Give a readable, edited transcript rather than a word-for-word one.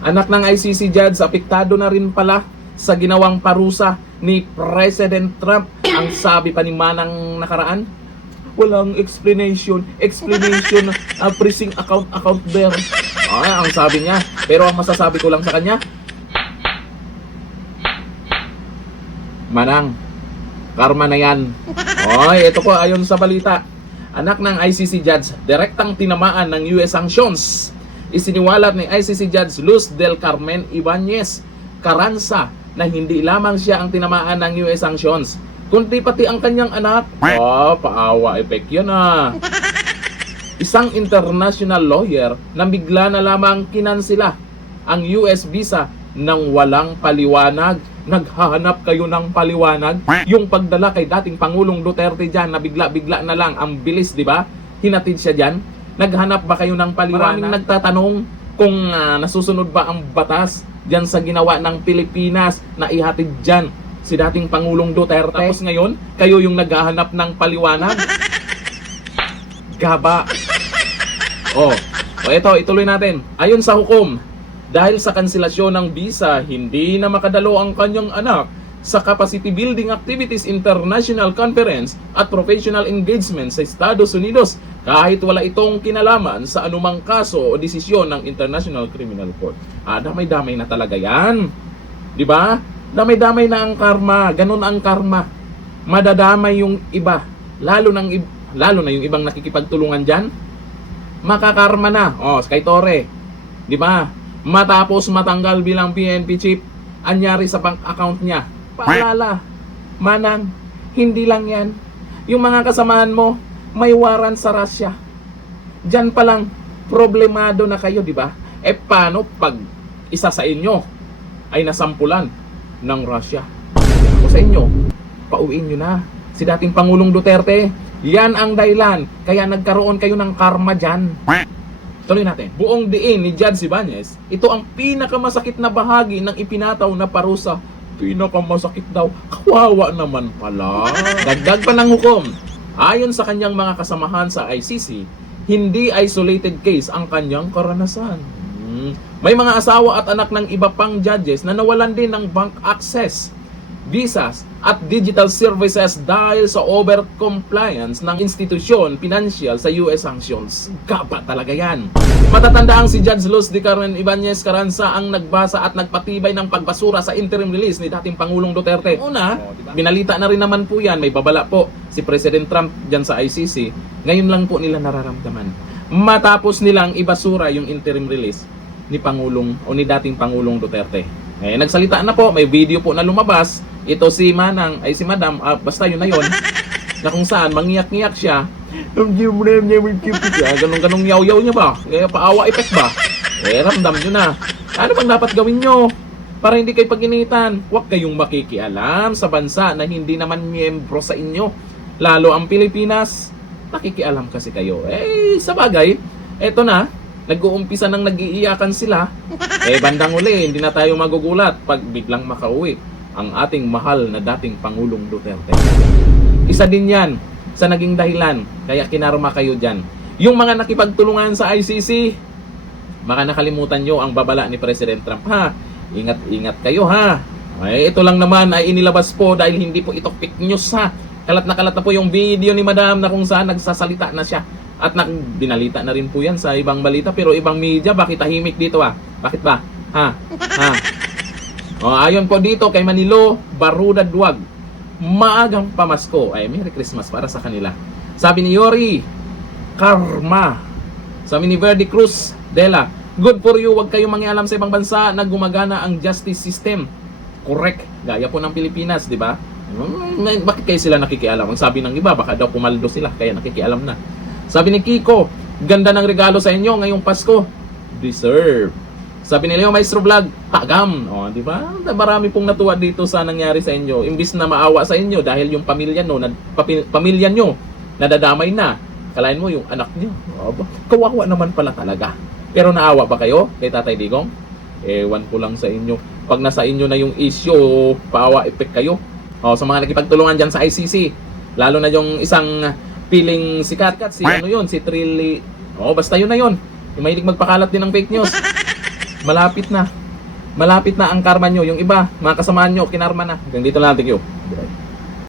Anak ng ICC judge, apektado na rin pala sa ginawang parusa ni President Trump. Ang sabi pa ni Manang nakaraan, walang explanation, pressing account there. Ang sabi niya. Pero ang masasabi ko lang sa kanya, Manang, karma na yan. Ito po ayon sa balita. Anak ng ICC judge, direktang tinamaan ng US sanctions. Isiniwalat ni ICC Judge Luz del Carmen Ibanez Carranza na hindi lamang siya ang tinamaan ng US sanctions, kundi pati ang kanyang anak. Paawa effect yan Isang international lawyer na bigla na lamang kinansila ang US visa nang walang paliwanag. Naghahanap kayo ng paliwanag? Yung pagdala kay dating Pangulong Duterte dyan na bigla-bigla na lang, ang bilis, di ba? Hinatid siya dyan. Naghanap ba kayo ng paliwanag? Maraming nagtatanong kung nasusunod ba ang batas dyan sa ginawa ng Pilipinas na ihatid dyan si dating Pangulong Duterte. Tapos ngayon, kayo yung naghahanap ng paliwanag? Gaba. Ito, ituloy natin. Ayon sa hukom, dahil sa kanselasyon ng visa, hindi na makadalo ang kanyang anak sa Capacity Building Activities International Conference at Professional Engagement sa Estados Unidos kahit wala itong kinalaman sa anumang kaso o desisyon ng International Criminal Court. Damay-damay na talaga yan. Di ba? Damay-damay na ang karma. Ganun ang karma. Madadamay yung iba. Lalo na yung ibang nakikipagtulungan dyan. Makakarma na. Sky Torre. Di ba? Matapos matanggal bilang PNP chief, anyari sa bank account niya. Paalala, Manang, hindi lang yan. Yung mga kasamahan mo, may warrant sa Russia. Diyan pa lang, problemado na kayo, di ba? Paano pag isa sa inyo ay nasampulan ng Russia? O sa inyo, pauwiin nyo na. Si dating Pangulong Duterte, yan ang dahilan. Kaya nagkaroon kayo ng karma dyan. Tuloy natin. Buong diin ni Judge Ibanez, ito ang pinakamasakit na bahagi ng ipinataw na parusa. Pinakamasakit daw. Kawawa naman pala. Dagdag pa ng hukom. Ayon sa kanyang mga kasamahan sa ICC, hindi isolated case ang kanyang karanasan. May mga asawa at anak ng iba pang judges na nawalan din ng bank access, visas at digital services dahil sa over-compliance ng institusyon financial sa US sanctions. Gaba talaga yan. Matatandaang si Judge Luz de Carmen Ibanez Carranza ang nagbasa at nagpatibay ng pagbasura sa interim release ni dating Pangulong Duterte. Una, binalita na rin naman po yan, may babala po si President Trump dyan sa ICC. Ngayon lang po nila nararamdaman. Matapos nilang ibasura yung interim release ni Pangulong o ni dating Pangulong Duterte. Nagsalita na po, may video po na lumabas. Ito si Manang, ay si Madam, basta yun na yun, na kung saan mangiyak-ngiyak siya. Ganong yaw-yaw niya ba? Paawa effect ba? Ramdam nyo na. Ano bang dapat gawin nyo para hindi kayo paginitan? Huwag kayong makikialam sa bansa na hindi naman miyembro sa inyo. Lalo ang Pilipinas, nakikialam kasi kayo. Sa bagay, eto na, nag-uumpisa nang nag-iiyakan sila. Bandang uli, hindi na tayo magugulat pag biglang makauwi ang ating mahal na dating Pangulong Duterte. Isa din yan sa naging dahilan kaya kinarma kayo dyan. Yung mga nakipagtulungan sa ICC, baka nakalimutan nyo ang babala ni President Trump. Ingat-ingat kayo ito lang naman ay inilabas po dahil hindi po ito fake news Kalat na po yung video ni Madam na kung saan nagsasalita na siya. At binalita na rin po yan sa ibang balita. Pero ibang media, bakit tahimik dito Bakit ba? Ayon po dito kay Manilo Baruda Duwag, maagang pamasko. Merry Christmas para sa kanila. Sabi ni Yori Karma. Sabi ni Verdi Cruz Dela, good for you, wag kayong mangialam sa ibang bansa na gumagana ang justice system. Correct. Gaya po ng Pilipinas, di ba? Bakit kayo sila nakikialam? Ang sabi ng iba, baka daw pumaldo sila, kaya nakikialam na. Sabi ni Kiko, ganda ng regalo sa inyo ngayong Pasko. Deserve. Sabi ni Leo Maestro Vlog, tagam. Di ba? Marami pong natuwa dito sa nangyari sa inyo. Imbis na maawa sa inyo dahil yung pamilya nyo nadadamay na. Kalain mo yung anak nyo. Kawawa naman pala talaga. Pero naawa ba kayo kay Tatay Digong? Ewan ko lang sa inyo. Pag nasa inyo na yung issue, paawa effect kayo. Sa mga nakipagtulungan dyan sa ICC. Lalo na yung isang piling sikat, si Trilly. Basta yun na yun. Yung mahilig magpakalat din ng fake news. Malapit na. Malapit na ang karma nyo. Yung iba, mga kasamahan nyo, kinarma na. Hanggang dito lang. Thank you.